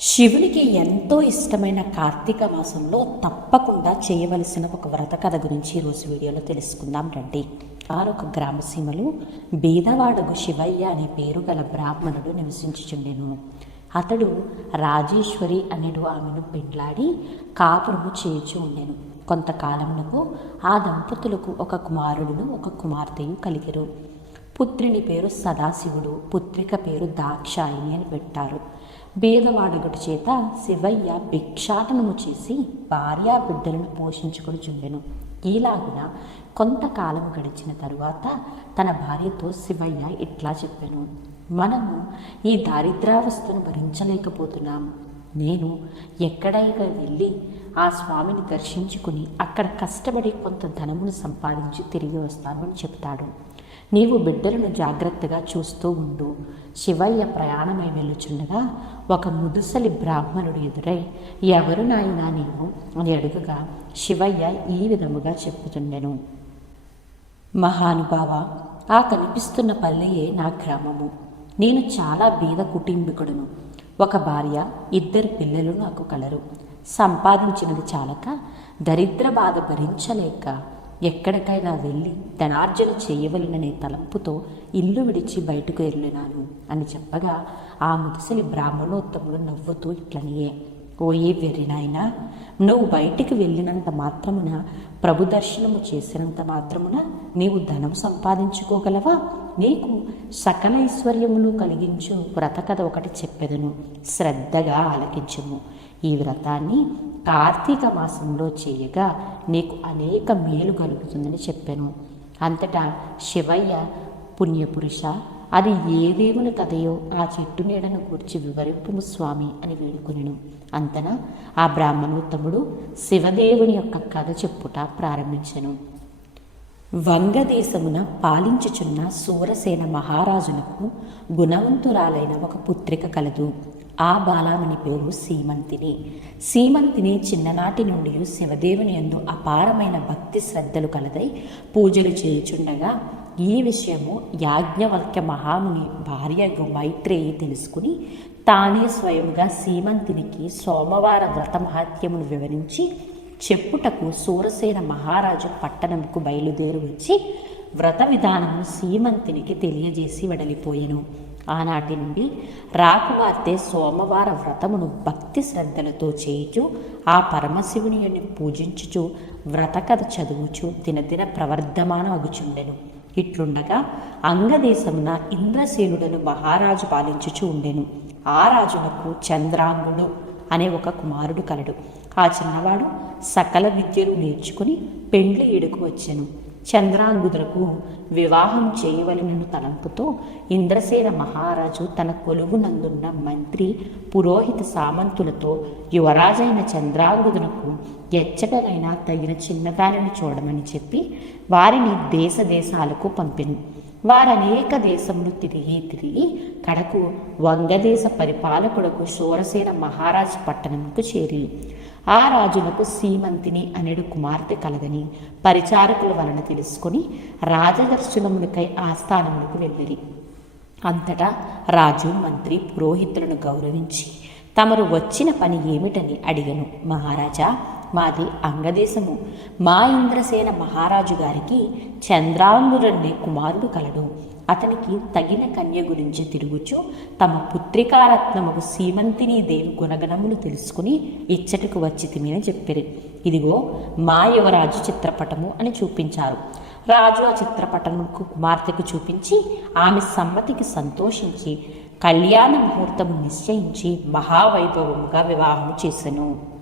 శివునికి ఎంతో ఇష్టమైన కార్తీక మాసంలో తప్పకుండా చేయవలసిన ఒక వ్రత కథ గురించి ఈరోజు వీడియోలో తెలుసుకుందాం. రండి. ఆరొక గ్రామ సీమలు శివయ్య అనే పేరు గల బ్రాహ్మణుడు నివసించుచుండెను. అతడు రాజేశ్వరి అనేడు ఆమెను పెండ్లాడి కాపురము చేయుచు ఉండెను. కొంతకాలమునకు ఆ దంపతులకు ఒక కుమారుడును ఒక కుమార్తెయు కలిగిరు పుత్రుని పేరు సదాశివుడు పుత్రిక పేరు దాక్షాయిని అని పెట్టారు బీదవాడుగుడి చేత శివయ్య భిక్షాటనము చేసి భార్యా బిడ్డలను పోషించుకొని చుండెను. ఈలాగున కొంతకాలం గడిచిన తరువాత తన భార్యతో శివయ్య ఇట్లా చెప్పాను. మనము ఈ దారిద్రావస్థను భరించలేకపోతున్నాము. నేను ఎక్కడైనా వెళ్ళి ఆ స్వామిని దర్శించుకుని అక్కడ కష్టపడి కొంత ధనమును సంపాదించి తిరిగి వస్తాను అని చెప్తాడు. నీవు బిడ్డలను జాగ్రత్తగా చూస్తూ ఉండు. శివయ్య ప్రయాణమై వెళ్ళుచుండగా ఒక ముదుసలి బ్రాహ్మణుడు ఎదురై ఎవరు నాయనా నీవు? అని అడుగుగా శివయ్య ఈ విధముగా చెప్పుతుండెను మహానుభావ ఆ కనిపిస్తున్న పల్లెయే నా గ్రామము. నేను చాలా బీద కుటుంబికుడును. ఒక భార్య ఇద్దరు పిల్లలు నాకు కలరు. సంపాదించినది చాలక దరిద్ర బాధ భరించలేక ఎక్కడికైనా వెళ్ళి ధనార్జన చేయవలననే తలంపుతో ఇల్లు విడిచి బయటకు వెళ్ళినాను అని చెప్పగా ఆ ముదిసలి బ్రాహ్మణోత్తములు నవ్వుతూ ఇట్లనియే ఓయే వెర్రినాయనా నువ్వు బయటికి వెళ్ళినంత మాత్రమున ప్రభు దర్శనము చేసినంత మాత్రమున నీవు ధనం సంపాదించుకోగలవా? నీకు సకల ఐశ్వర్యములు కలిగించు వ్రత కథ ఒకటి చెప్పెదను. శ్రద్ధగా ఆలకించుము. ఈ వ్రతాన్ని కార్తీక మాసంలో చేయగా నీకు అనేక మేలు కలుగుతుందని చెప్పాను. అంతటా శివయ్య పుణ్యపురుష అది ఏ దేవుని కథయో ఆ చెట్టు నీడను కూర్చి వివరింపు స్వామి అని వేడుకొనెను. అంతన ఆ బ్రాహ్మణోత్తముడు శివదేవుని యొక్క కథ చెప్పుట ప్రారంభించెను. వంగదేశమున పాలించుచున్న సూరసేన మహారాజునకు గుణవంతురాలైన ఒక పుత్రిక కలదు. ఆ బాలామణి పేరు సీమంతిని. సీమంతిని చిన్ననాటి నుండి శివదేవుని యందు అపారమైన భక్తి శ్రద్ధలు కలదై పూజలు చేయుచుండగా ఈ విషయము యాజ్ఞవల్క్య మహాముని భార్య మైత్రేయి తెలుసుకుని తానే స్వయంగా సీమంతినికి సోమవార వ్రత మహాత్యమును వివరించి చెప్పుటకు సూరసేన మహారాజు పట్టణంకు బయలుదేరి వచ్చి వ్రత విధానము సీమంతునికి తెలియజేసి వెడలిపోయెను. ఆనాటి నుండి రాకుమార్తె సోమవార వ్రతమును భక్తి శ్రద్ధలతో చేయుచు ఆ పరమశివుని పూజించుచు వ్రత కథ చదువుచు దినదిన ప్రవర్ధమాన అగుచుండెను. ఇట్లుండగా అంగదేశమున ఇంద్రసేనుడను మహారాజు పాలించుచు ఉండెను. ఆ రాజునకు చంద్రాంగుడు అనే ఒక కుమారుడు కలడు. ఆ చిన్నవాడు సకల విద్యలు నేర్చుకుని పెండ్లి ఏడుకు వచ్చెను. చంద్రాంగుదులకు వివాహం చేయవలనను తలంపుతో ఇంద్రసేన మహారాజు తన కొలువునందున్న మంత్రి పురోహిత సామంతులతో యువరాజైన చంద్రాంగుదునకు ఎచ్చటనైనా తగిన చిన్నదానిని చూడమని చెప్పి వారిని దేశ దేశాలకు పంపెను. వారనేక దేశములు తిరిగి తిరిగి కడకు వంగదేశ పరిపాలకుడకు శూరసేన మహారాజు పట్టణంకు చేరి ఆ రాజునకు సీమంతిని అనేడు కుమార్తె కలదని పరిచారకుల వలన తెలుసుకొని రాజదర్శనమునికై ఆస్థానములకు వెళ్ళిరి. అంతటా రాజు మంత్రి పురోహితులను గౌరవించి తమరు వచ్చిన పని ఏమిటని అడిగను. మహారాజా మాది అంగదేశము. మా ఇంద్రసేన మహారాజు గారికి చంద్రాంగురనే కుమారుడు కలడు. అతనికి తగిన కన్య గురించి తిరుగుచు తమ పుత్రికారత్నముకు సీమంతిని దేవి గుణగణములు తెలుసుకుని ఇచ్చటకు వచ్చి తిని చెప్పిరి. ఇదిగో మా యువరాజు చిత్రపటము అని చూపించారు. రాజు ఆ చిత్రపటముకు కుమార్తెకు చూపించి ఆమె సమ్మతికి సంతోషించి కళ్యాణ ముహూర్తము నిశ్చయించి మహావైభవముగా వివాహము చేసెను.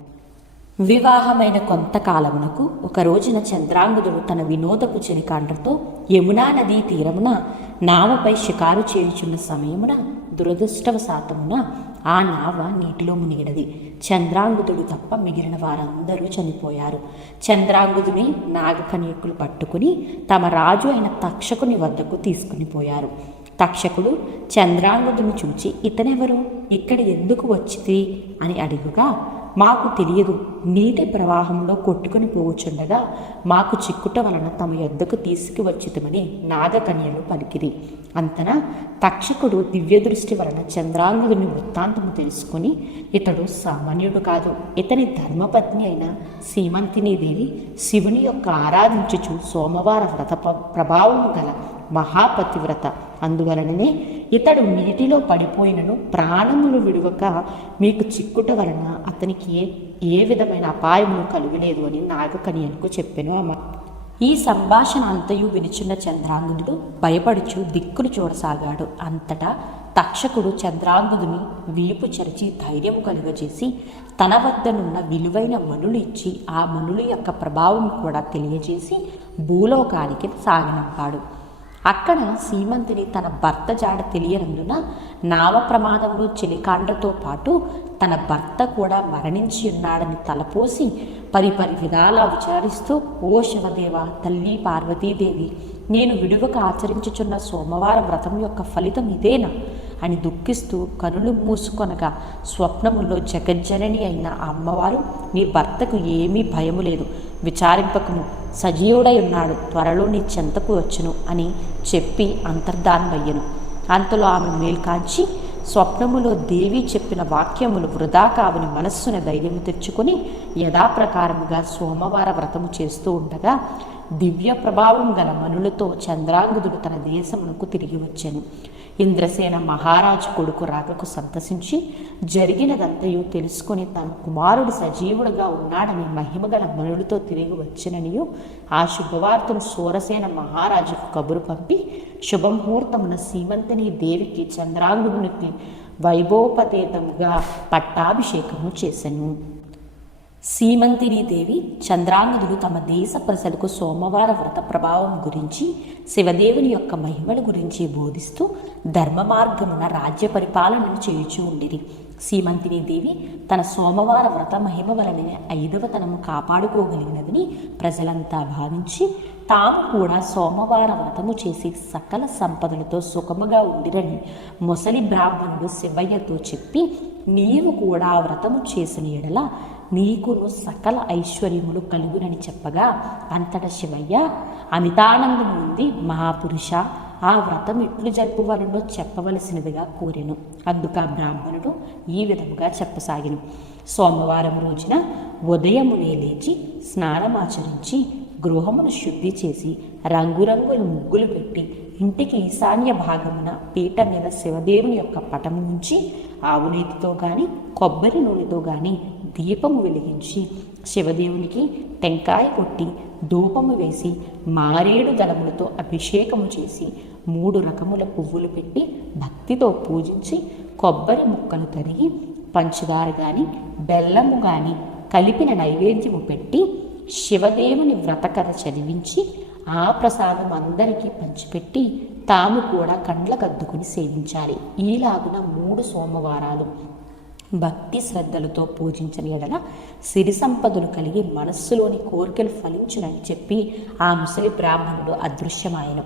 వివాహమైన కొంతకాలమునకు ఒక రోజున చంద్రాంగుదుడు తన వినోదపు చెలికాండ్రతో యమునా నదీ తీరమున నావపై షికారు చేయుచున్న సమయమున దురదృష్టవశాతమున ఆ నావ నీటిలో మునిగినది. చంద్రాంగుదుడు తప్ప మిగిలిన వారందరూ చనిపోయారు. చంద్రాంగుదుని నాగకన్యకులు పట్టుకుని తమ రాజు అయిన తక్షకుని వద్దకు తీసుకుని పోయారు. తక్షకుడు చంద్రాంగుదుని చూచి ఇతనెవరు? ఇక్కడ ఎందుకు వచ్చింది అని అడుగుగా మాకు తెలియదు. నీటి ప్రవాహంలో కొట్టుకుని పోవచ్చుండగా మాకు చిక్కుట వలన తమ యొద్దకు తీసుకువచ్చితమని నాగకన్యలు పలికిరి. అంతన తక్షకుడు దివ్య దృష్టి వలన చంద్రాంగుడిని వృత్తాంతము తెలుసుకుని ఇతడు సామాన్యుడు కాదు. ఇతని ధర్మపత్ని అయిన సీమంతినీదేవి శివుని యొక్క ఆరాధించుచు సోమవార వ్రత ప్రభావము గల మహాపతివ్రత. అందువలననే ఇతడు నీటిలో పడిపోయినను ప్రాణములు విడువక మీకు చిక్కుట వలన అతనికి ఏ విధమైన అపాయము కలుగలేదు అని నాగకన్యకు చెప్పాను అమ్మ. ఈ సంభాషణ అంతయు వినుచున్న చంద్రాంగునుడు భయపడుచు దిక్కులు చూడసాగాడు. అంతటా తక్షకుడు చంద్రాంగుదుని వీపు చరిచి ధైర్యం కలుగజేసి తన వద్దనున్న విలువైన మనులు ఇచ్చి ఆ మనుల యొక్క ప్రభావం కూడా తెలియజేసి భూలోకానికి సాగనంపాడు అక్కడ సీమంతిని తన భర్త జాడ తెలియనందున నావ ప్రమాదంలో చెలికాండతో పాటు తన భర్త కూడా మరణించి ఉన్నాడని తలపోసి పరి పరి విధాలా విచారిస్తూ ఓ శివదేవ తల్లి పార్వతీదేవి నేను విడువక ఆచరించుచున్న సోమవార వ్రతం యొక్క ఫలితం ఇదేనా? అని దుఃఖిస్తూ కనులు మూసుకొనగా స్వప్నములో జగజ్జనని అయిన అమ్మవారు నీ భర్తకు ఏమీ భయము లేదు. విచారింపకము. సజీవుడై ఉన్నాడు. త్వరలో నీ చెంతకు వచ్చును అని చెప్పి అంతర్ధానమయ్యను. అంతలో ఆమె మేల్కాంచి స్వప్నములో దేవి చెప్పిన వాక్యములు వృధా కావని మనస్సును ధైర్యము తెచ్చుకొని యథాప్రకారముగా సోమవార వ్రతము చేస్తూ ఉండగా దివ్య ప్రభావం గల మనులతో చంద్రాంగుదుడు తన దేశమునకు తిరిగి వచ్చాను. ఇంద్రసేన మహారాజు కొడుకు రాకకు సంతసించి జరిగినదంతయు తెలుసుకొని తన కుమారుడు సజీవుడుగా ఉన్నాడని మహిమగల మనుడితో తిరిగి వచ్చిననియు ఆ శుభవార్తను సూరసేన మహారాజుకు కబురు పంపి శుభముహూర్తమున సీమంతని దేవికి చంద్రాంగుడికి వైభవోపతేతముగా పట్టాభిషేకము చేశాను సీమంతిని దేవి చంద్రాంగుదుడు తమ దేశ ప్రజలకు సోమవార వ్రత ప్రభావం గురించి శివదేవుని యొక్క మహిమల గురించి బోధిస్తూ ధర్మ మార్గమున రాజ్య పరిపాలనను చేయుచూ ఉండిరి. సీమంతిని దేవి తన సోమవార వ్రత మహిమ వలన ఐదవతనము కాపాడుకోగలిగినదని ప్రజలంతా భావించి తాము కూడా సోమవార వ్రతము చేసి సకల సంపదలతో సుఖముగా ఉండిరని మొసలి బ్రాహ్మణుడు శివయ్యతో చెప్పి నీవు కూడా ఆ వ్రతము చేసిన ఎడల నీకును సకల ఐశ్వర్యములు కలుగునని చెప్పగా అంతట శివయ్య అమితానందం ఉంది మహాపురుష ఆ వ్రతం ఎట్లు జరుపువలనో చెప్పవలసినదిగా కోరెను. అందుక బ్రాహ్మణుడు ఈ విధముగా చెప్పసాగిను. సోమవారం రోజున ఉదయమునే లేచి స్నానమాచరించి గృహమును శుద్ధి చేసి రంగురంగుల ముగ్గులు పెట్టి ఇంటికి ఈశాన్య భాగమున పీట మీద శివదేవుని యొక్క పటము ఉంచి ఆవునీతితో కానీ కొబ్బరి నూనెతో కానీ దీపము వెలిగించి శివదేవునికి టెంకాయ కొట్టి ధూపము వేసి మారేడు దళములతో అభిషేకము చేసి మూడు రకముల పువ్వులు పెట్టి భక్తితో పూజించి కొబ్బరి ముక్కలు తరిగి పంచదార కానీ బెల్లము కానీ కలిపిన నైవేద్యము పెట్టి శివదేవుని వ్రతకథ చదివించి ఆ ప్రసాదం అందరికీ పంచిపెట్టి తాము కూడా కండ్లకద్దుకుని సేవించాలి. ఈలాగున మూడు సోమవారాలు భక్తి శ్రద్ధలతో పూజించిన ఎడల సిరి సంపదలు కలిగి మనస్సులోని కోరికలు ఫలించునని చెప్పి ఆ ముసలి బ్రాహ్మణుడు అదృశ్యమాయను.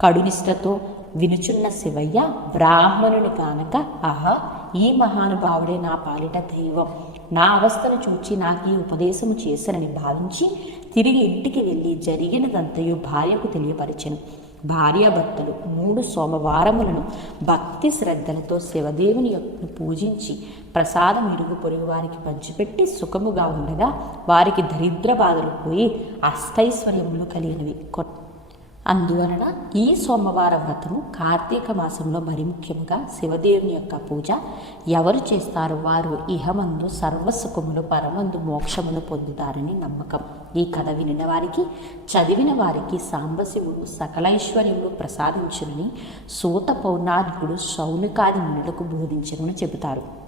కడునిష్టతో వినుచున్న శివయ్య బ్రాహ్మణుని కానక ఆహా ఈ మహానుభావుడే నా పాలిట దైవం. నా అవస్థను చూచి నాకు ఈ ఉపదేశము చేశానని భావించి తిరిగి ఇంటికి వెళ్ళి జరిగినదంతయు భార్యకు తెలియపరిచెను. భార్యాభర్తలు మూడు సోమవారములను భక్తి శ్రద్ధలతో శివదేవుని యొక్క పూజించి ప్రసాదం ఇరుగు పొరుగు వారికి పంచిపెట్టి సుఖముగా ఉండగా వారికి దరిద్ర బాధలు పోయి అష్టైశ్వర్యములు కలిగినవి. కొత్త అందువలన ఈ సోమవారం వ్రతము కార్తీక మాసంలో మరి ముఖ్యంగా శివదేవుని యొక్క పూజ ఎవరు చేస్తారో? వారు ఇహమందు సర్వసుఖములు పరమందు మోక్షమును పొందుతారని నమ్మకం. ఈ కథ వినిన వారికి చదివిన వారికి సాంబశివుడు సకలైశ్వర్యములు ప్రసాదించునని సూత పౌర్ణాధికుడు శౌనికాది మునులకు బోధించమని చెబుతారు.